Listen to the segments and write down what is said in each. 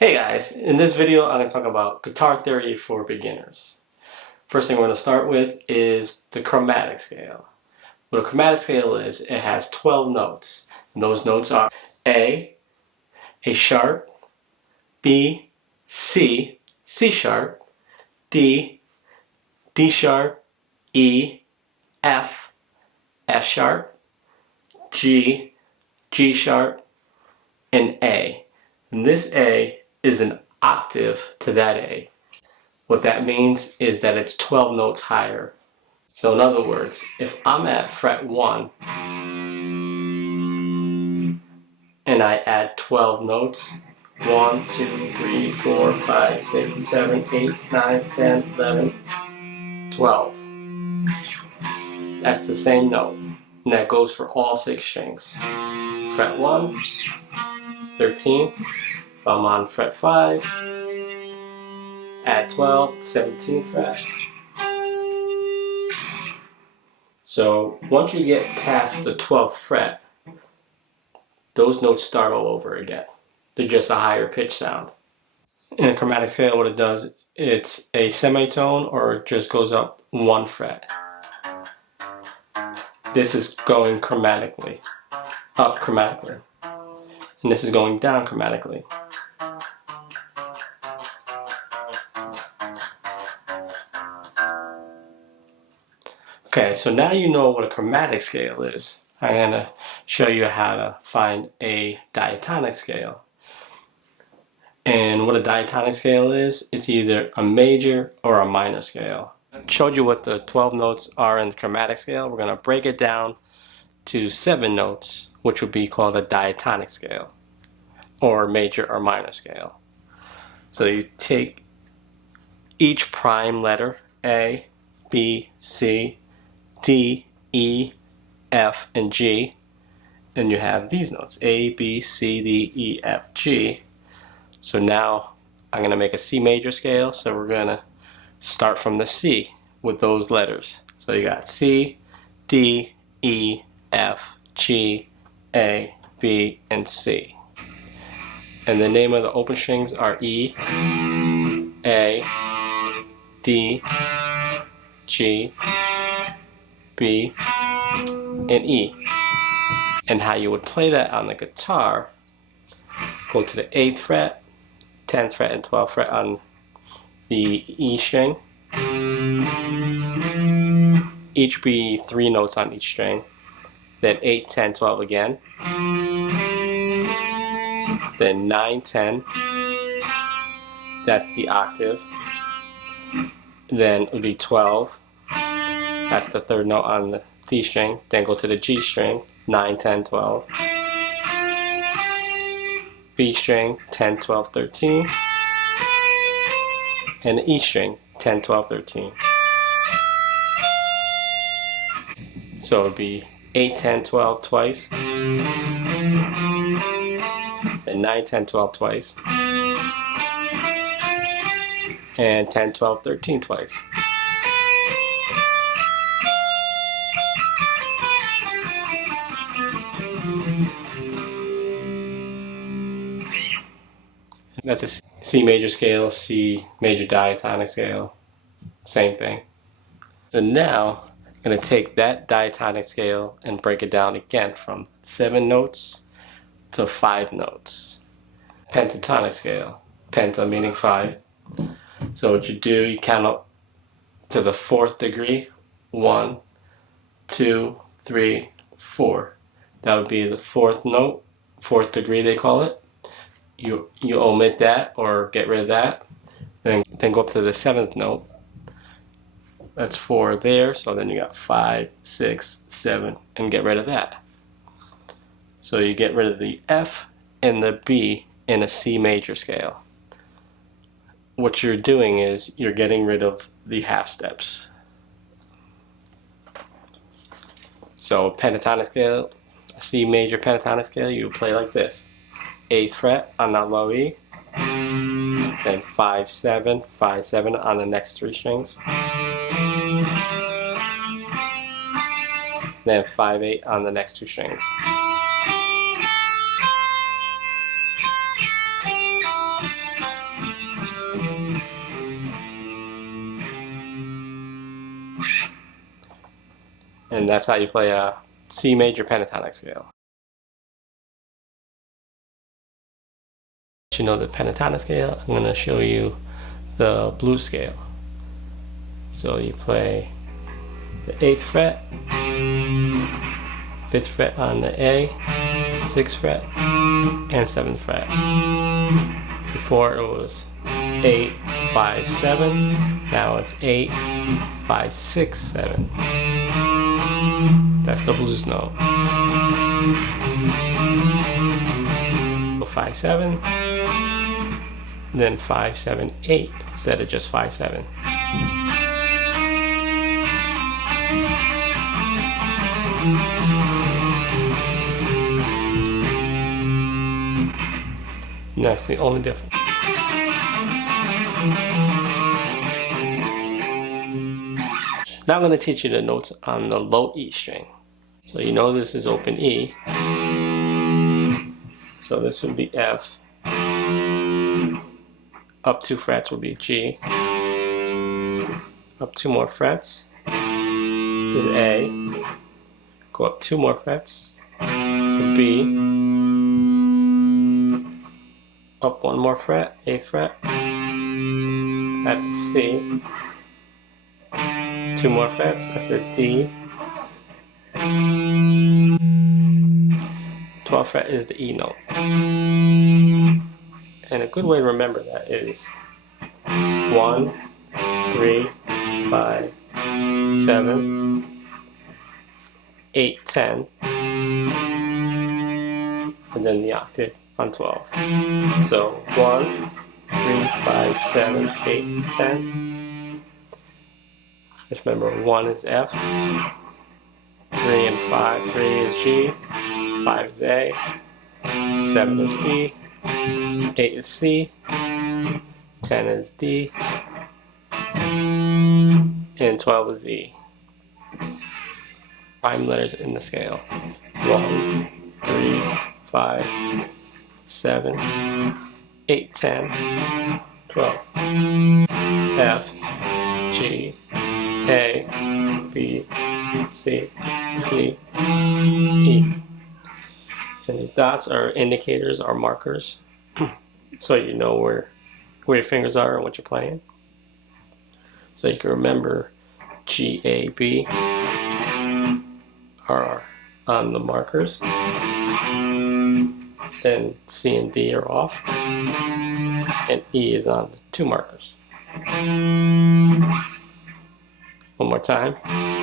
Hey guys, in this video I'm going to talk about guitar theory for beginners. First thing we're going to start with is the chromatic scale. What a chromatic scale is, it has 12 notes. And those notes are A sharp, B, C, C sharp, D, D sharp, E, F, F sharp, G, G sharp, and A. And this A is an octave to that A. What that means is that it's 12 notes higher. So in other words, if I'm at fret 1 and I add 12 notes, 1, 2, 3, 4, 5, 6, 7, 8, 9, 10, 11, 12. That's the same note. And that goes for all 6 strings. Fret 1, 13. If I'm on fret 5, add 12, 17th fret. So once you get past the 12th fret, those notes start all over again. They're just a higher pitch sound. In a chromatic scale, what it does, it's a semitone or it just goes up 1 fret. This is going chromatically, up chromatically. And this is going down chromatically. Okay, so now you know what a chromatic scale is. I'm going to show you how to find a diatonic scale. And what a diatonic scale is, it's either a major or a minor scale. I showed you what the 12 notes are in the chromatic scale. We're going to break it down to 7 notes, which would be called a diatonic scale, or major or minor scale. So you take each prime letter, A, B, C, D, E, F, and G, and you have these notes, A, B, C, D, E, F, G. So now I'm going to make a C major scale, so we're going to start from the C with those letters. So you got C, D, E, F, G, A, B, and C. And the name of the open strings are E, A, D, G, B, and E. And how you would play that on the guitar, go to the 8th fret, 10th fret, and 12th fret on the E string. Each be 3 notes on each string. Then 8, 10, 12 again. Then 9, 10. That's the octave. Then it would be 12. That's the 3rd note on the D string. Then go to the G string, 9, 10, 12. B string, 10, 12, 13. And the E string, 10, 12, 13. So it would be 8, 10, 12 twice. And 9, 10, 12 twice. And 10, 12, 13 twice. That's a C major scale, C major diatonic scale, same thing. So now I'm going to take that diatonic scale and break it down again from 7 notes to 5 notes. Pentatonic scale, penta meaning 5. So what you do, you count up to the 4th degree, 1, 2, 3, 4. That would be the 4th note, 4th degree they call it. You omit that or get rid of that, and then go up to the 7th note. That's 4 there, so then you got 5, 6, 7, and get rid of that. So you get rid of the F and the B in a C major scale. What you're doing is you're getting rid of the half steps. So pentatonic scale, a C major pentatonic scale, you play like this. 8th fret on that low E, then 5, 7, 5, 7 on the next 3 strings, then 5, 8 on the next 2 strings. And that's how you play a C major pentatonic scale. You know the pentatonic scale, I'm going to show you the blues scale. So you play the 8th fret, 5th fret on the A, 6th fret, and 7th fret. Before it was 8, 5, 7, now it's 8, 5, 6, 7. That's the blues note. So 5, 7, then 5, 7, 8 instead of just 5, 7. And that's the only difference. Now I'm going to teach you the notes on the low E string. So you know this is open E. So this would be F. Up 2 frets would be G. Up 2 more frets is A. Go up 2 more frets to B. Up 1 more fret, 8th fret. That's a C. 2 more frets, that's a D. 12th fret is the E note. And a good way to remember that is 1, 3, 5, 7, 8, 10, and then the octave on 12. So 1, 3, 5, 7, 8, 10. Just remember 1 is F, 3 and 5, 3 is G, 5 is A, 7 is B, 8 is C, 10 is D, and 12 is E. Prime letters in the scale. 1, 3, 5, 7, 8, 10, 12. F, G, A, B, C, D, E. And these dots are indicators or markers, so you know where your fingers are and what you're playing. So you can remember G, A, B are on the markers, then C and D are off, and E is on the 2 markers. One more time.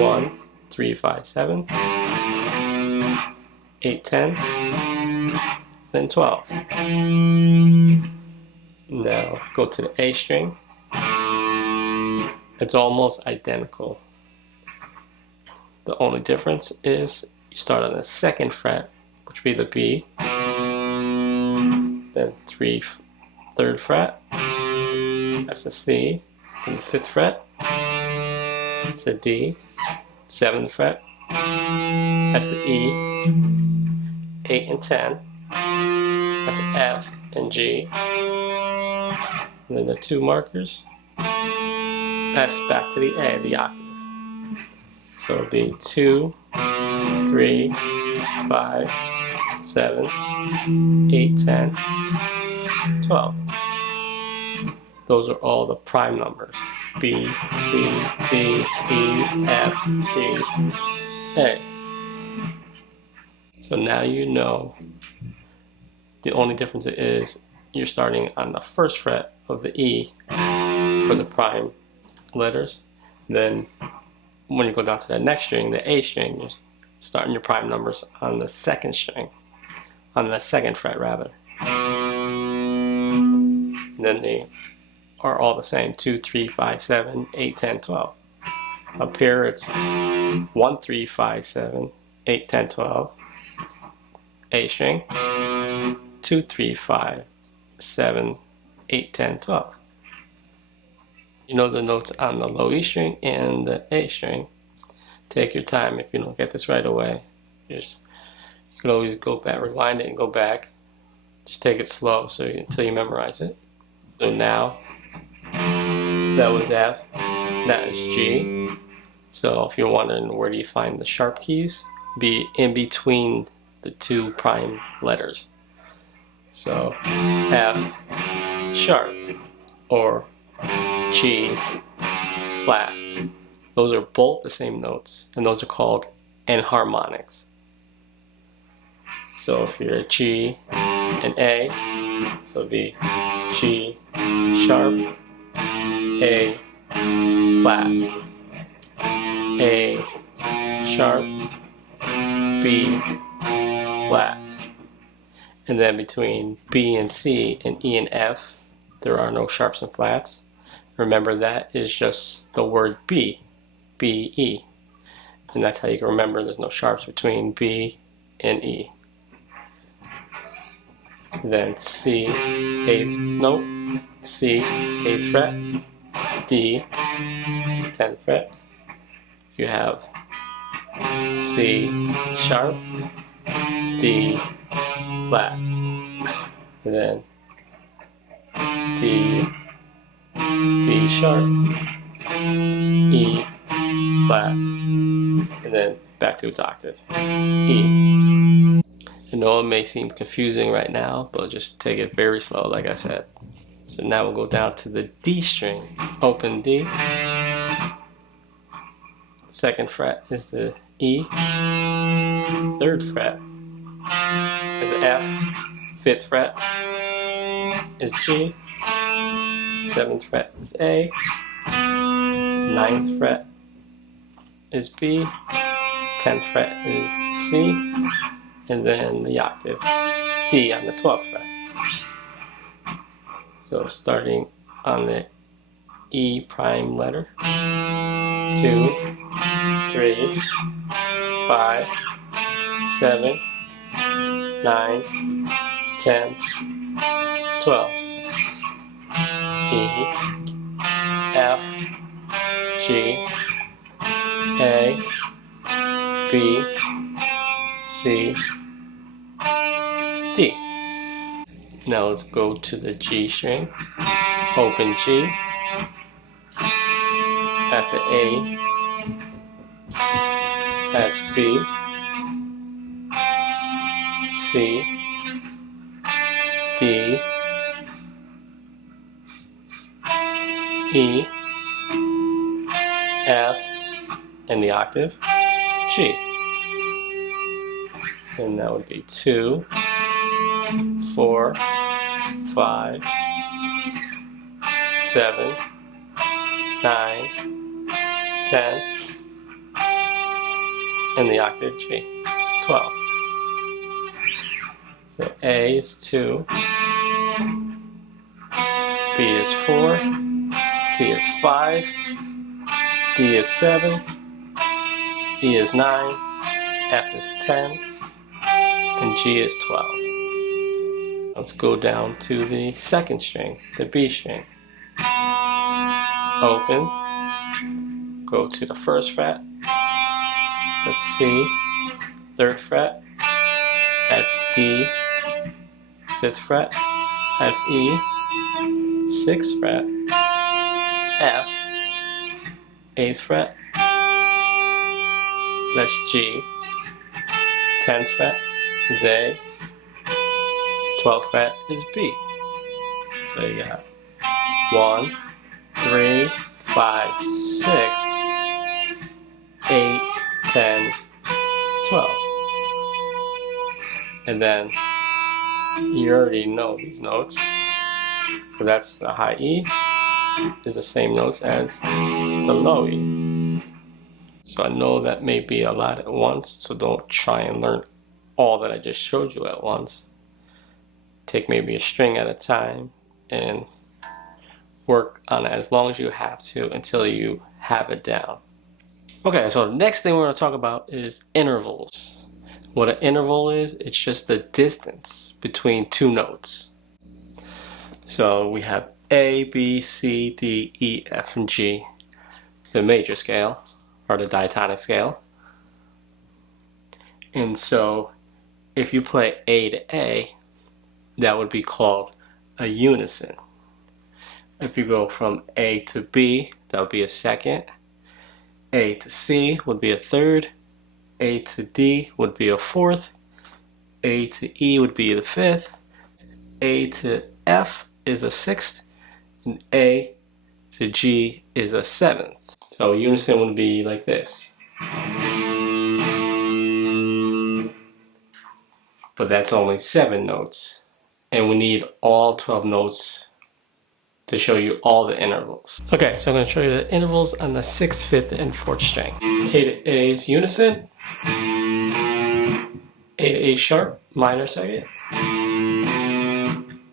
1, 3, 5, 7, 8, 10, then 12. Now go to the A string. It's almost identical. The only difference is you start on the 2nd fret, which would be the B, then 3rd fret, that's the C, and the 5th fret, that's the D, 7th fret, that's the E, 8 and 10, that's the F and G, and then the 2 markers, that's back to the A, the octave. So it'll be 2, 3, 5, 7, 8, 10, 12. Those are all the prime numbers. B, C, D, E, F, G, A. So now you know the only difference is you're starting on the 1st fret of the E for the prime letters. Then when you go down to the next string, the A string, you're starting your prime numbers on the 2nd string, on the 2nd fret rather. And then they are all the same, 2, 3, 5, 7, 8, 10, 12. Up here it's 1, 3, 5, 7, 8, 10, 12, A string, 2, 3, 5, 7, 8, 10, 12. You know the notes on the low E string and the A string. Take your time. If you don't get this right away, you can always go back, rewind it and go back. Just take it slow until you memorize it. So now, that was F, that is G, So if you're wondering where do you find the sharp keys, be in between the two prime letters. So F sharp or G flat. Those are both the same notes, and those are called enharmonics. So if you're a G and A, so it'd be G sharp, A flat, A sharp, B flat. And then between B and C and E and F, there are no sharps and flats. Remember, that is just the word B, B, E. And that's how you can remember there's no sharps between B and E. Then C, 8th note, C, 8th fret, D, 10th fret. You have C sharp, D flat, and then D, D sharp, E flat, and then back to its octave, E. I know it may seem confusing right now, but just take it very slow, like I said. So now we'll go down to the D string. Open D. Second fret is the E. Third fret is F. Fifth fret is G. Seventh fret is A. Ninth fret is B. 10th fret is C. And then the octave D on the 12th fret. So starting on the E prime letter, 2, 3, 5, 7, 9, 10, 12. E, F, G, A, B, C, D. Now let's go to the G string. Open G. That's an A. That's B. C. D. E. F. And the octave G. And that would be 2, 4, 5, 7, 9, 10, and the octave G, 12. So A is 2, B is 4, C is 5, D is 7, E is 9, F is 10, and G is 12. Let's go down to the second string, the B string. Open, go to the first fret, that's C, third fret, that's D, fifth fret, that's E, sixth fret, F, eighth fret, that's G, 10th fret is A, 12th fret is B. So you got 1, 3, 5, 6, 8, 10, 12. And then you already know these notes, because that's the high E is the same notes as the low E. So I know that may be a lot at once, so don't try and learn all that I just showed you at once. Take maybe a string at a time and work on it as long as you have to until you have it down. Okay, so the next thing we're going to talk about is intervals. What an interval is, it's just the distance between two notes. So we have A, B, C, D, E, F, and G, the major scale, or the diatonic scale. And so if you play A to A, that would be called a unison. If you go from A to B, that would be a second. A to C would be a third, A to D would be a fourth, A to E would be the fifth, A to F is a sixth, and A to G is a seventh. So unison would be like this. But that's only 7 notes. And we need all 12 notes to show you all the intervals. Okay, so I'm going to show you the intervals on the 6th, 5th, and 4th string. A to A is unison. A to A sharp, minor second.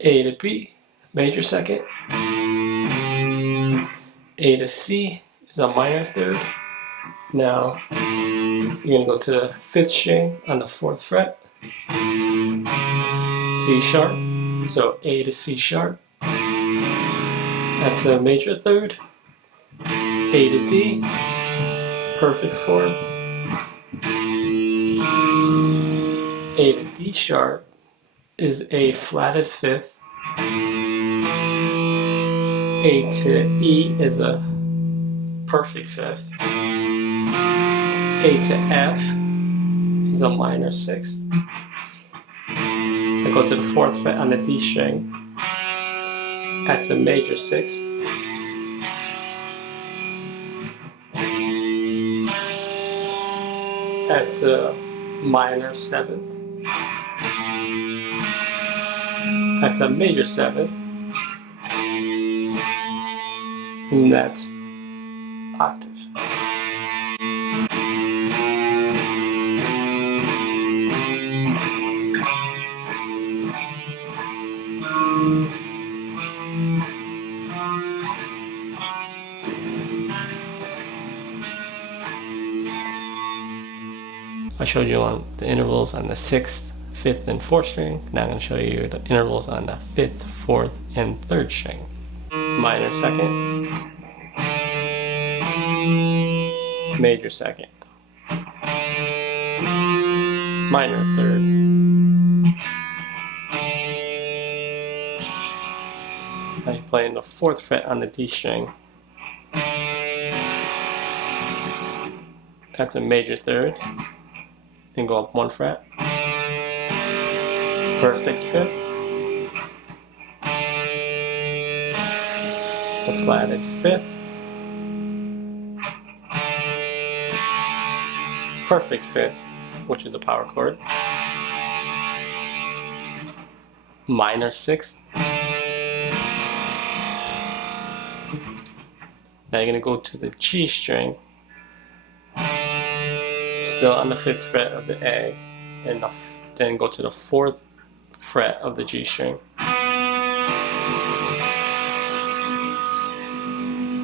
A to B, major second. A to C is a minor third. Now, you're going to go to the 5th string on the 4th fret. C sharp, so A to C sharp. That's a major third. A to D, perfect fourth. A to D sharp is a flatted fifth. A to E is a perfect fifth. A to F is a minor sixth. I go to the 4th fret on the D string. That's a major sixth. That's a minor seventh. That's a major seventh. And that's octave. I showed you on the intervals on the 6th, 5th, and 4th string. Now I'm going to show you the intervals on the 5th, 4th, and 3rd string. Minor second, major second, minor third, now you're playing the 4th fret on the D string. That's a major third. Then go up 1 fret. Perfect fifth. A flatted fifth. Perfect fifth, which is a power chord. Minor sixth. Now you're going to go to the G string. Still on the 5th fret of the A, and then go to the 4th fret of the G string.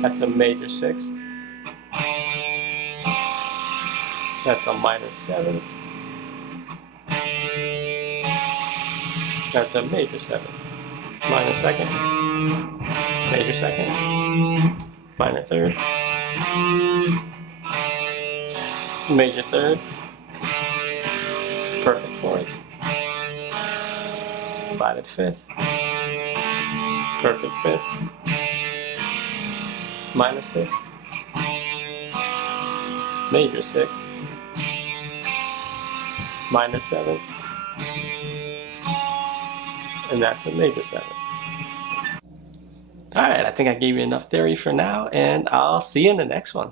That's a major sixth. That's a minor seventh. That's a major seventh. Minor second. Major second. Minor third. Major third, perfect fourth, flatted fifth, perfect fifth, minor sixth, major sixth, minor seventh, and that's a major seventh. Alright, I think I gave you enough theory for now, and I'll see you in the next one.